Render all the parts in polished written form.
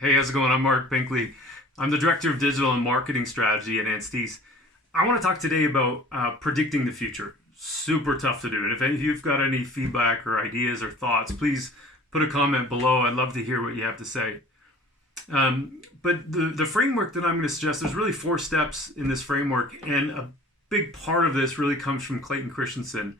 Hey, how's it going? I'm Mark Binkley. I'm the Director of Digital and Marketing Strategy at Anstis. I want to talk today about predicting the future. Super tough to do. And if any of you've got any feedback or ideas or thoughts, please put a comment below. I'd love to hear what you have to say. But the framework that I'm going to suggest, there's really 4 steps in this framework. And a big part of this really comes from Clayton Christensen.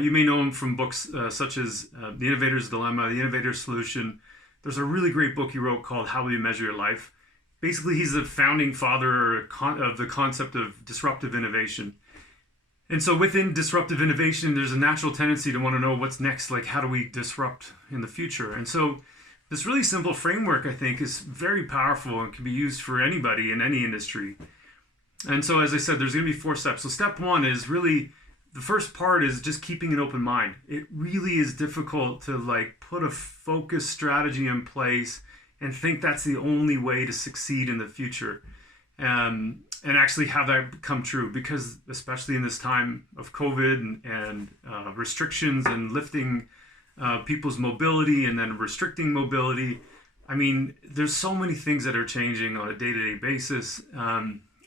You may know him from books such as The Innovator's Dilemma, The Innovator's Solution. There's a really great book he wrote called How Will You Measure Your Life? Basically, he's the founding father of the concept of disruptive innovation. And so within disruptive innovation, there's a natural tendency to want to know what's next, like how do we disrupt in the future? And so this really simple framework, I think, is very powerful and can be used for anybody in any industry. And so, as I said, there's going to be 4 steps. So step 1 is really, the first part is just keeping an open mind. It really is difficult to put a focused strategy in place and think that's the only way to succeed in the future, and actually have that come true, because especially in this time of COVID and restrictions and lifting people's mobility and then restricting mobility, I mean, there's so many things that are changing on a day-to-day basis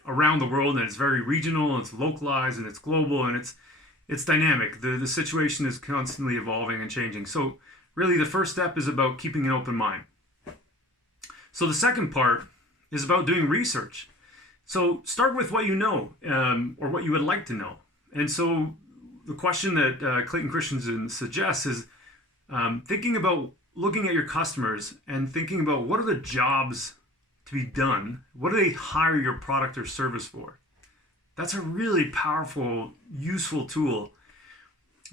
around the world, and it's very regional, and it's localized, and it's global, and it's dynamic. The situation is constantly evolving and changing. So really the first step is about keeping an open mind. So the second part is about doing research. So start with what you know, or what you would like to know. And so the question that Clayton Christensen suggests is thinking about looking at your customers and thinking about what are the jobs to be done? What do they hire your product or service for? That's a really powerful, useful tool,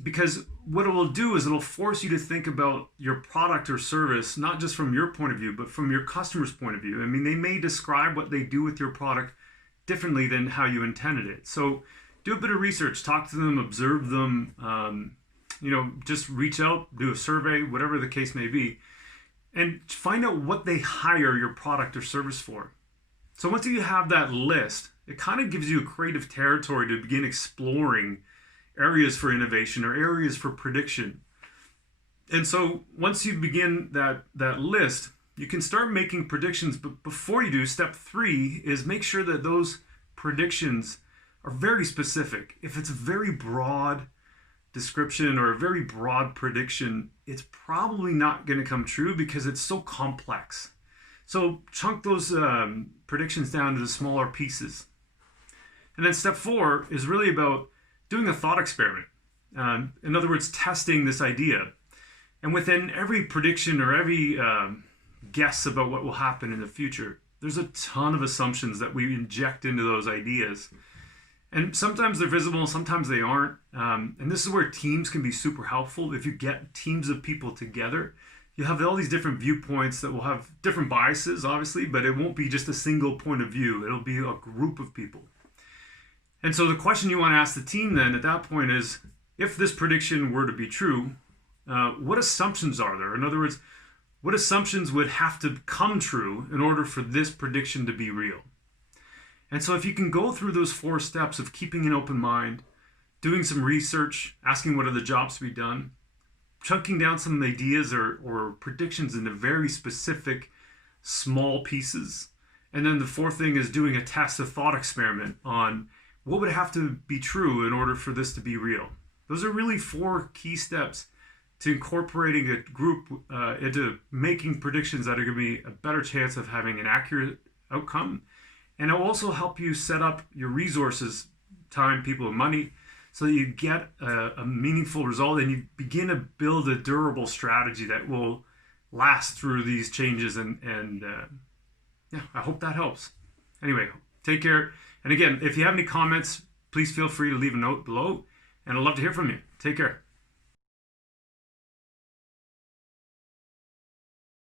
because what it will do is it'll force you to think about your product or service, not just from your point of view, but from your customer's point of view. I mean, they may describe what they do with your product differently than how you intended it. So do a bit of research, talk to them, observe them, just reach out, do a survey, whatever the case may be, and find out what they hire your product or service for. So once you have that list, it kind of gives you a creative territory to begin exploring areas for innovation or areas for prediction. And so once you begin that list, you can start making predictions. But before you do, step 3 is make sure that those predictions are very specific. If it's a very broad description or a very broad prediction, it's probably not going to come true because it's so complex. So chunk those predictions down into smaller pieces. And then step 4 is really about doing a thought experiment. In other words, testing this idea. And within every prediction or every guess about what will happen in the future, there's a ton of assumptions that we inject into those ideas. And sometimes they're visible, sometimes they aren't. And this is where teams can be super helpful. If you get teams of people together, you'll have all these different viewpoints that will have different biases, obviously, but it won't be just a single point of view. It'll be a group of people. And so the question you want to ask the team then at that point is, if this prediction were to be true, what assumptions are there? In other words, what assumptions would have to come true in order for this prediction to be real? And so if you can go through those 4 steps of keeping an open mind, doing some research, asking what are the jobs to be done, chunking down some ideas or predictions into very specific small pieces, and then the 4th thing is doing a test, a thought experiment on what would have to be true in order for this to be real. Those are really 4 key steps to incorporating a group into making predictions that are going to be a better chance of having an accurate outcome. And it will also help you set up your resources, time, people, and money, so that you get a meaningful result and you begin to build a durable strategy that will last through these changes. And I hope that helps. Anyway, take care. And again, if you have any comments, please feel free to leave a note below, and I'd love to hear from you. Take care.